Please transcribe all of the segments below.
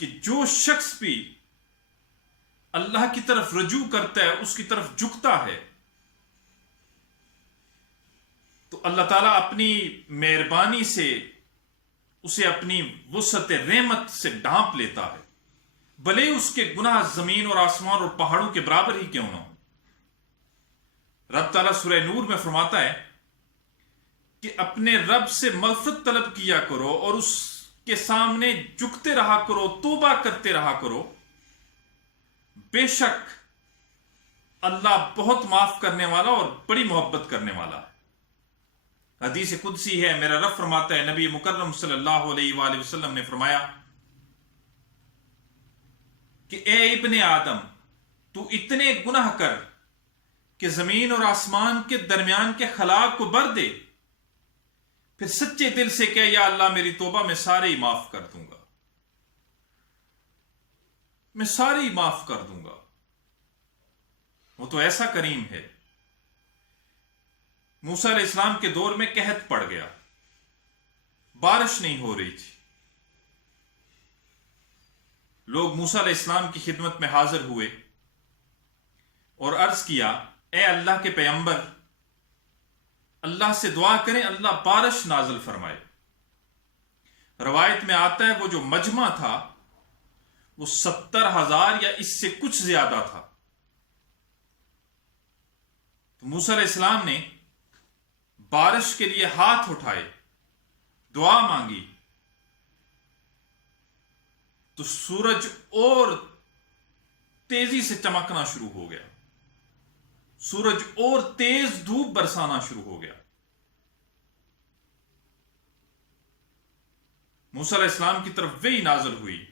کہ جو شخص بھی اللہ کی طرف رجوع کرتا ہے، اس کی طرف جھکتا ہے، تو اللہ تعالیٰ اپنی مہربانی سے اسے اپنی وسعت رحمت سے ڈھانپ لیتا ہے، بھلے اس کے گناہ زمین اور آسمان اور پہاڑوں کے برابر ہی کیوں نہ ہو۔ رب تعالیٰ سورہ نور میں فرماتا ہے کہ اپنے رب سے مغفرت طلب کیا کرو اور اس کے سامنے جھکتے رہا کرو، توبہ کرتے رہا کرو، بے شک اللہ بہت معاف کرنے والا اور بڑی محبت کرنے والا ہے۔ حدیث قدسی ہے، میرا رب فرماتا ہے، نبی مکرم صلی اللہ علیہ وآلہ وسلم نے فرمایا کہ اے ابن آدم، تو اتنے گناہ کر کہ زمین اور آسمان کے درمیان کے خلا کو بھر دے، پھر سچے دل سے کہ یا اللہ میری توبہ میں سارے ہی معاف کر دوں گا، میں سارے ہی معاف کر دوں گا۔ وہ تو ایسا کریم ہے۔ موسیٰ علیہ السلام کے دور میں قحط پڑ گیا، بارش نہیں ہو رہی تھی، لوگ موسیٰ علیہ السلام کی خدمت میں حاضر ہوئے اور عرض کیا، اے اللہ کے پیغمبر، اللہ سے دعا کریں اللہ بارش نازل فرمائے۔ روایت میں آتا ہے وہ جو مجمع تھا وہ 70,000 یا اس سے کچھ زیادہ تھا۔ تو موسیٰ علیہ السلام نے بارش کے لیے ہاتھ اٹھائے، دعا مانگی، تو سورج اور تیزی سے چمکنا شروع ہو گیا، سورج اور تیز دھوپ برسانا شروع ہو گیا۔ موسیٰ علیہ السلام کی طرف وحی نازل ہوئی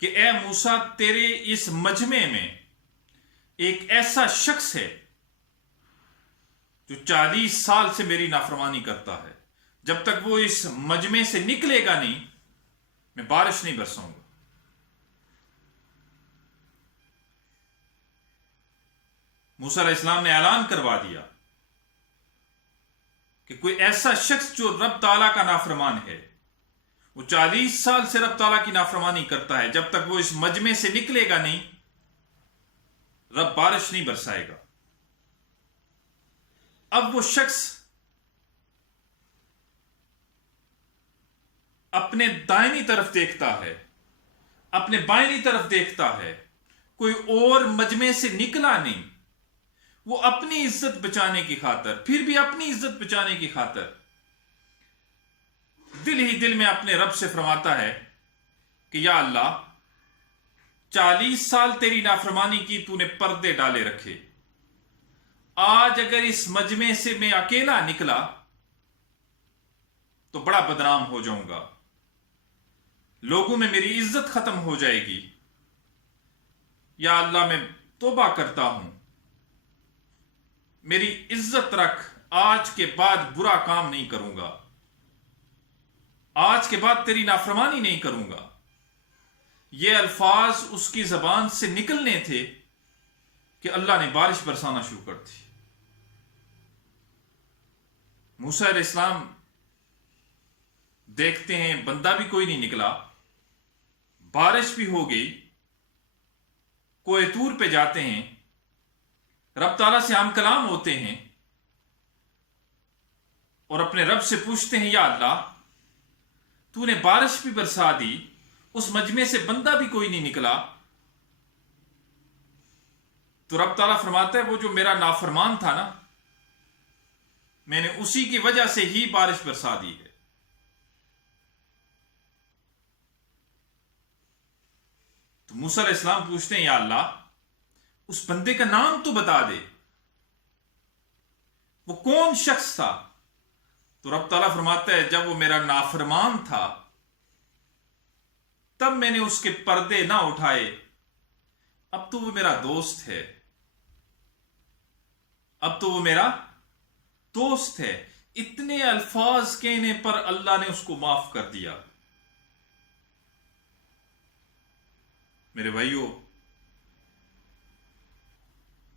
کہ اے موسیٰ، تیرے اس مجمع میں ایک ایسا شخص ہے جو 40 سال سے میری نافرمانی کرتا ہے، جب تک وہ اس مجمع سے نکلے گا نہیں میں بارش نہیں برساؤں گا۔ موسیٰ علیہ السلام نے اعلان کروا دیا کہ کوئی ایسا شخص جو رب تعالیٰ کا نافرمان ہے، وہ 40 سال سے رب تعالیٰ کی نافرمانی کرتا ہے، جب تک وہ اس مجمع سے نکلے گا نہیں رب بارش نہیں برسائے گا۔ اب وہ شخص اپنے دائنی طرف دیکھتا ہے، اپنے بائنی طرف دیکھتا ہے، کوئی اور مجمع سے نکلا نہیں، وہ اپنی عزت بچانے کی خاطر، پھر بھی اپنی عزت بچانے کی خاطر دل ہی دل میں اپنے رب سے فرماتا ہے کہ یا اللہ 40 سال تیری نافرمانی کی، تو نے پردے ڈالے رکھے، آج اگر اس مجمع سے میں اکیلا نکلا تو بڑا بدنام ہو جاؤں گا، لوگوں میں میری عزت ختم ہو جائے گی۔ یا اللہ میں توبہ کرتا ہوں، میری عزت رکھ، آج کے بعد برا کام نہیں کروں گا، آج کے بعد تیری نافرمانی نہیں کروں گا۔ یہ الفاظ اس کی زبان سے نکلنے تھے کہ اللہ نے بارش برسانا شروع کر دی۔ موسیٰ علیہ السلام دیکھتے ہیں بندہ بھی کوئی نہیں نکلا، بارش بھی ہو گئی، کوہ طور پہ جاتے ہیں، رب تعالیٰ سے ہم کلام ہوتے ہیں اور اپنے رب سے پوچھتے ہیں یا اللہ تو نے بارش بھی برسا دی، اس مجمع سے بندہ بھی کوئی نہیں نکلا، تو رب تعالیٰ فرماتا ہے وہ جو میرا نافرمان تھا نا، میں نے اسی کی وجہ سے ہی بارش برسا دی ہے۔ تو موسیٰ علیہ السلام پوچھتے ہیں یا اللہ اس بندے کا نام تو بتا دے، وہ کون شخص تھا؟ تو رب تعالیٰ فرماتا ہے جب وہ میرا نافرمان تھا تب میں نے اس کے پردے نہ اٹھائے، اب تو وہ میرا دوست ہے، اب تو وہ میرا دوست ہے۔ اتنے الفاظ کہنے پر اللہ نے اس کو معاف کر دیا۔ میرے بھائیوں،